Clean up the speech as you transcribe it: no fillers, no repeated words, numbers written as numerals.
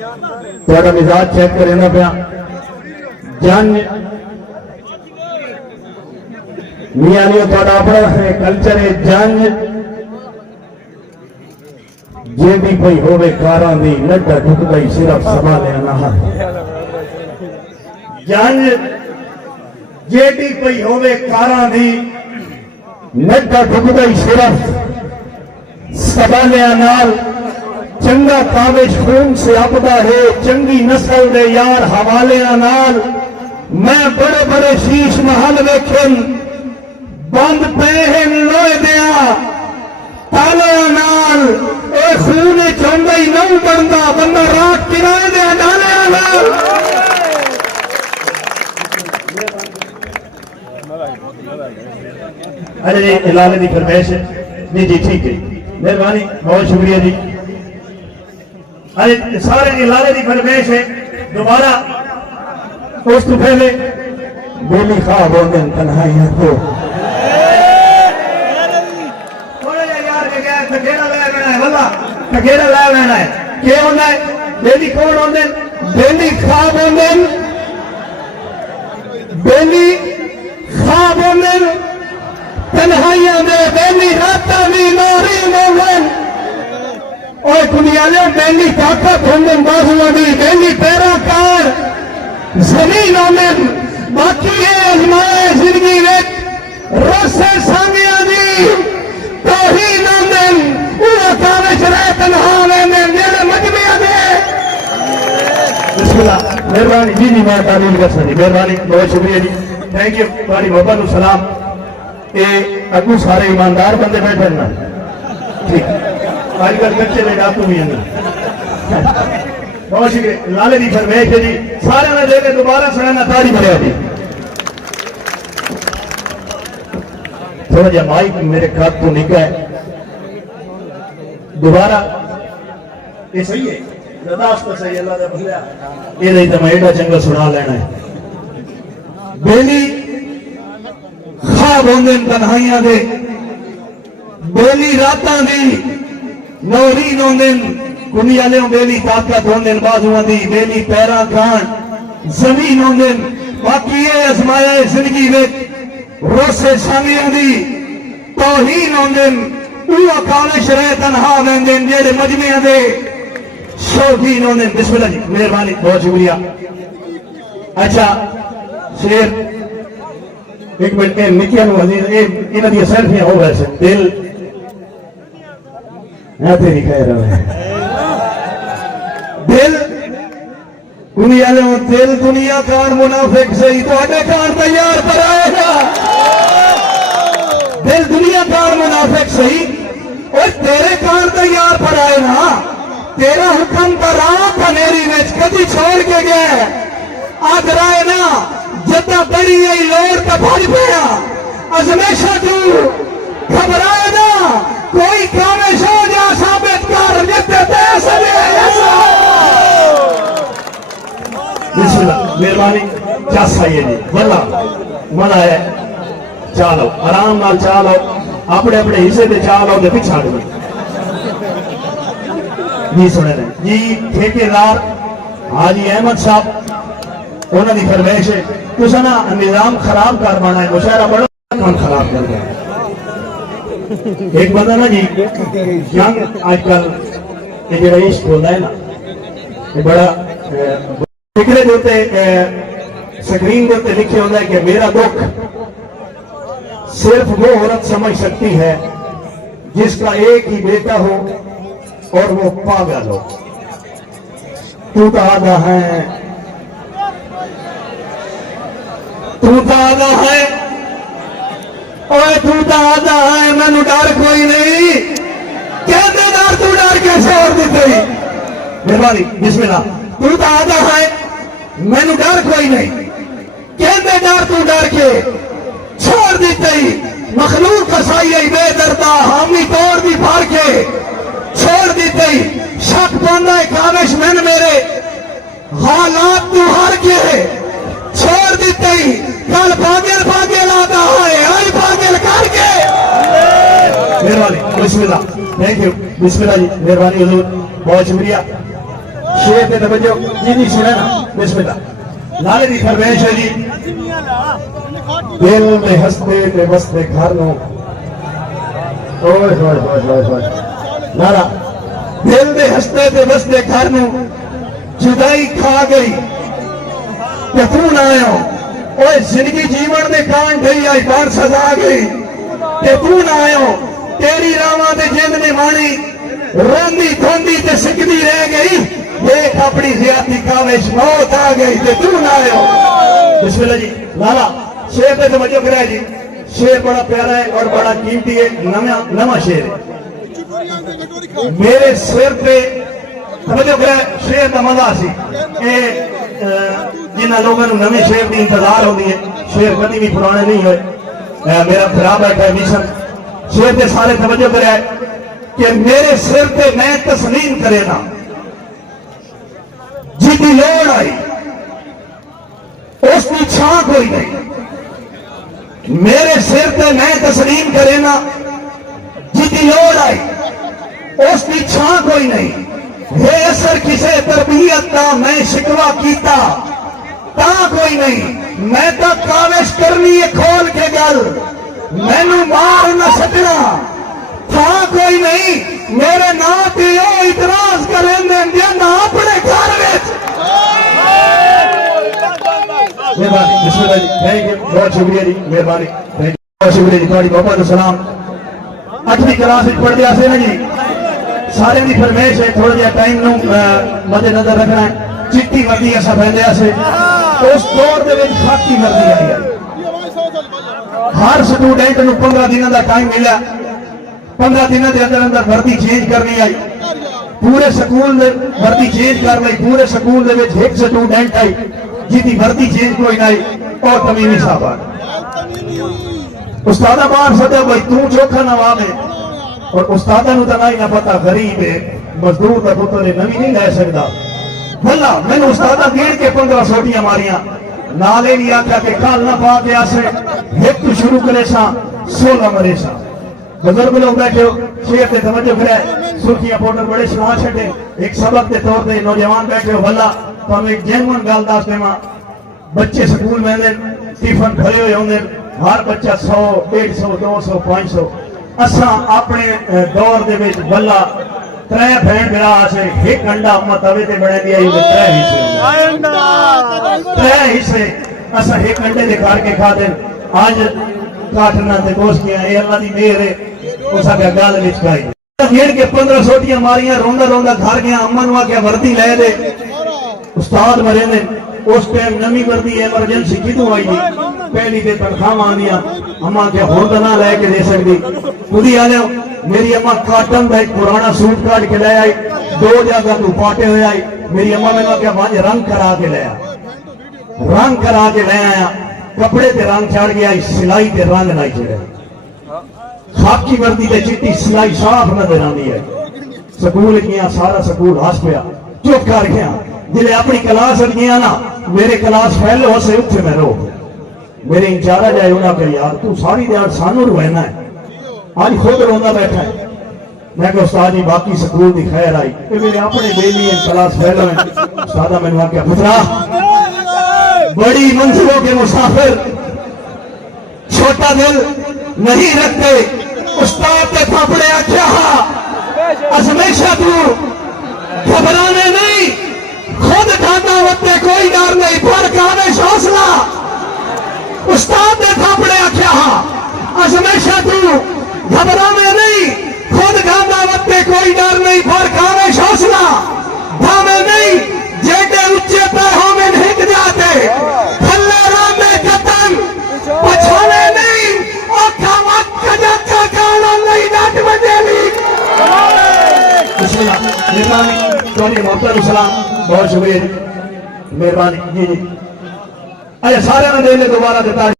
ਤੁਹਾਡਾ ਮਿਜ਼ਾਜ ਚੈੱਕ ਕਰਨਾ ਪਿਆ ਜਨ ਮੀਆਂ ਨੇ ਤੁਹਾਡਾ ਆਪਣਾ ਕਲਚਰ ਹੈ ਜੰਜ ਜੇ ਵੀ ਕੋਈ ਹੋਵੇ ਕਾਰਾਂ ਦੀ ਨੱਡਾ ਢੁਕਦਾ ਹੀ ਸਿਰਫ ਸਭਾ ਲੈਣਾ ਜੰਜ ਜੇ ਵੀ ਕੋਈ ਹੋਵੇ ਕਾਰਾਂ ਦੀ ਨੱਡਾ ਢੁਕਦਾ ਹੀ ਸਿਰਫ ਸਭਾ ਲੈਣਾ ਚੰਗਾ ਕਾਵੇਸ਼ ਖੂਨ ਸੇ ਆਪਦਾ ਹੈ ਚੰਗੀ ਨਸਲ ਦੇ ਯਾਰ ਹਵਾਲਿਆਂ ਨਾਲ ਮੈਂ ਬੜੇ ਬੜੇ ਸ਼ੀਸ਼ ਮਹਲ ਵੇਖਣ ਬੰਦ ਪਏ ਹਨ ਲੋਹੇ ਦਿਆਂ ਤਾਲਿਆਂ ਨਾਲ ਇਹ ਖੂਨ ਚਾਹੁੰਦਾ ਹੀ ਨਹੀਂ ਬਣਦਾ ਬੰਦਾ ਰਾਤ ਕਿਰਾਏ ਦੇ ਡਾਲਿਆਂ ਨਾਲ अरे जी लाले की फरमाइश नहीं जी ठीक है मेहरबानी बहुत शुक्रिया जी अरे सारे लाले की फरमाइश है दोबारा उस तो पहले बेली ख्वाब होंगे तन्हाइयां को थोड़ा यार के गया ठगेरा ले लेना है वल्ला ठगेरा ले लेना है क्या होना है बेली कौन होंगे बेली ख्वाब होंगे बेली ख्वाब होंगे तन्हाइयां दे बेली रातां दी नौरी मोहन और दुनिया ने बेली ताकत होंगे बाजुआं दी बेली पैरा कार जमीन होंगे बाकी ये अजमाए जिंदगी विच रोसे सांगियां दी तौहीन होंगे उन्हां काविश रह तन्हा वेंदे जेड़े मजबियां दे बिस्मिल्लाह मेहरबानी जी जी मैं तालीम कर सकती मेहरबानी बहुत शुक्रिया जी थैंक यू तुम्हारी मोहब्बत को सलाम ये अगू सारे ईमानदार बंदे बैठे ना ठीक आजकल बच्चे ले डाकू भी हैं बहुत शुक्रिया लाले की फरमाइश है जी सारे ने देखे दोबारा सुनाना तारी भरिया जी थोड़ा जा माइक मेरे हाथ तो निका है दोबारा ये सही है बर्दाश्त तो सही अल्लाह का बंदा ये नहीं तो मैं एडा चंगा सुना लेना है बेली ख्वाब होंगे तन्हाइयां दे बेली रातां दी नौरीन होंगे कुनियाले बेली ताकत होंगे बाजुआं दी बेली पैरा खान जमीन होंगे बाकी ये अजमाया जिंदगी विच रोसे सांगियां दी तौहीन होंगे उह काविश रह तन्हा वेंदे जेड़े मजमियां दे शौकीन होंगे बिस्मिल्लाह जी मेहरबानी बहुत शुक्रिया अच्छा शेर एक मिनट में निकिया इन्हों दी सेल्फियां हो वैसे दिल नहीं कह रहा है दिल दिल दुनिया कार मुनाफिक सही तो कार तैयार पर आएगा दिल दुनिया कार मुनाफिक सही और तेरे कार तैयार पर आए ना तेरा हुक्म पर रात अनेरी में कभी छोड़ के गए आज राय ना जदा बड़ी आई लोर का भर गया अजमेशा तू घबराए ना कोई कामेश हो जा साबित कर जितने मेहरबानी क्या सही है जी वल्ला मना है चालो आराम नाल चालो अपने अपने हिस्से से चालो तो पिछा जी सुने जी ठेकेदार हाजी अहमद साहब उन्होंने फरमाइश है तुसा ना निजाम खराब कर पाना है मुशायरा बड़ा काम खराब कर गया एक बंदा ना जी यंग आजकल ये जो इश्क होता है ना ये बड़ा फिक्रे देते स्क्रीन देते लिखे होता है कि मेरा दुख सिर्फ वो औरत समझ सकती है जिसका एक ही बेटा हो और वो पागल हो तू तो आधा है तू तो आधा है ओए तू तो आधा है मैनू डर कोई नहीं कहते डर तू डर के छोड़ देते मेहरबानी बिस्मिल्लाह तू तो आधा है मैनू डर कोई नहीं कहते डर तू डर के छोड़ देते मखलूक कसाई बेदर्दा हामी तोड़ दी फाड़ के छोड़ देते शक पाना काविश मैन मेरे हालात तू हार के छोड़ देते कल पागल पागल आता है आई पागल करके मेहरबानी बिस्मिल्लाह थैंक यू बिस्मिल्लाह जी मेहरबानी हुजूर बहुत शुक्रिया शेर ते तवज्जो जी जी सुने ना बिस्मिल्लाह नाले दी फरमाइश है जी दिल में हंसते ते बसते घर नो ओए होए होए होए होए नारा दिल में हंसते ते बसते घर नो जुदाई खा गई ते तू ना आयो ओए जिंदगी जीवन दे कान ढई आई बार सजा गई ते तू ना आयो तेरी रावां ते जिंद ने माणी रोंदी धोंदी ते सिकदी रह गई देख अपनी जियाती काविश मौत आ गई ते तू ना आयो बिस्मिल्लाह जी लाला शेर पे तवज्जो कराए जी शेर बड़ा प्यारा है और बड़ा कीमती है नवा शेर है मेरे सिर पे तवज्जो कराए शेर का मजा सी जिन्होंने लोगों को नवे शेर की इंतजार होती है शेर कभी भी पुराने नहीं हुए मेरा खराब बैठा है मिशन शेर पे सारे तवज्जो कराए कि मेरे सिर पे मैं तस्लीम करे ना जिदी लोड़ आई उसकी छां कोई नहीं मेरे सिर पे मैं तस्लीम करे ना जिदी लोड़ आई उसकी छां कोई नहीं हे असर किसे तरबियत का मैं शिकवा कीता ता कोई नहीं मैं तो काविश करनी है खोल के गल मैनू मार न सकना था कोई नहीं मेरे ना ते इतराज करें ना अपने घर में मेहरबानी बिस्मिल्लाह जी थैंक यू बहुत शुक्रिया जी मेहरबानी थैंक यू बहुत शुक्रिया जी थोड़ी बहुत बहुत सलाम 8वीं क्लास में पढ़ दिया से ना जी सारे की फरमाइश है थोड़ा जिहा टाइम नु मद्देनजर रखना है चिट्टी वर्दी असा पहनदे से उस दौर दे विच खाकी वर्दी आई है हर स्टूडेंट नु 15 दिनों का टाइम मिला 15 दिनों के अंदर अंदर वर्दी चेंज करनी आई पूरे स्कूल वर्दी चेंज कर ली पूरे स्कूल दे विच एक स्टूडेंट आई जिदी वर्दी चेंज कोई ना आई और तमीमी साहब उस्तादा बाहर सदा भाई तू चोखा नवा में और उस्तादा नु तना ही ना पता गरीब है मजदूर का पुत्र नवी नहीं ले सकता भला मैंने उस्तादा गिन के 15 सोटियां मारियां नाले नहीं आख्या कि कल ना पा के आसे एक तो शुरू करे सा 16 मरे सा बुजुर्ग लोग बैठे हो शेर ते तवज्जो करे सुर्खियां पाउडर बड़े सुना छड़े एक सबक के तौर पे नौजवान बैठे हो भला तुम एक जेन्युइन गल दस देवां बच्चे स्कूल में टिफन भरे हुए होंगे हर बच्चा 100 150 200 500 असा अपने दौर दे विच भला 3 भैन भरा से एक अंडा अम्मा तवे ते बना दिया 3 हिस्से असा एक अंडे दे करके खा दे आज काटना ते दोस्तियां ये अल्लाह दी मेहर है उस आगे गाल विच खाई घेर के 15 सोटियां मारियां रोंदा रोंदा घर गया अम्मा नु आख्या वर्दी ले दे उस्ताद मरे ने उस टाइम नवी वर्दी एमरजेंसी किदू आई जी पहली ते तनख्वाह आंदियां अम्मा के होर तो ना लेके दे सकती खुदी आ जाओ मेरी अम्मा काटन का एक पुराना सूट काट के ले आई 2 जगह तू पाटे हुए आई मेरी अम्मा मैंने आख्या वंज रंग करा के ले आया कपड़े ते रंग चढ़ गया सिलाई ते रंग नहीं चढ़े खाकी वर्दी ते चिट्टी सिलाई साफ नजर आती है स्कूल गया सारा स्कूल हस पिया चुप कर गया जिले अपनी क्लास गया ना मेरे क्लास फैल हो से उठे मैं रो मेरे इंचार्ज आए उन्हें कहा यार तू सारी दिहाड़ सानू रोना है आज खुद रोंदा बैठा है मैं कहा उस्ताद जी बाकी स्कूल की खैर आई मेरे अपने बेली क्लास फैल है उस्ताद मैंने आख्या पुत्रा बड़ी मंजिलों के मुसाफिर छोटा दिल नहीं रखते उस्ताद ने थापड़े आख्या हमेशा तू घबराने नहीं खुद ठाना वत्ते कोई डर नहीं पर काविश हौसला उस्ताद ने थापड़े आख्या हमेशा तू घबराने नहीं खुद ठाना वत्ते कोई डर नहीं पर काविश हौसला भावे नहीं जेडे उच्चे पे हमें हिक जाते थल्ले रामे कतन पछाने नहीं औखा वक्त कजका काला नहीं डाट बजेली बिस्मिल्लाह मेहरबानी तोड़ी मोहतरम सलाम बहुत शुक्रिया मेहरबानी जी जी अरे सारे ने दे ले दोबारा देता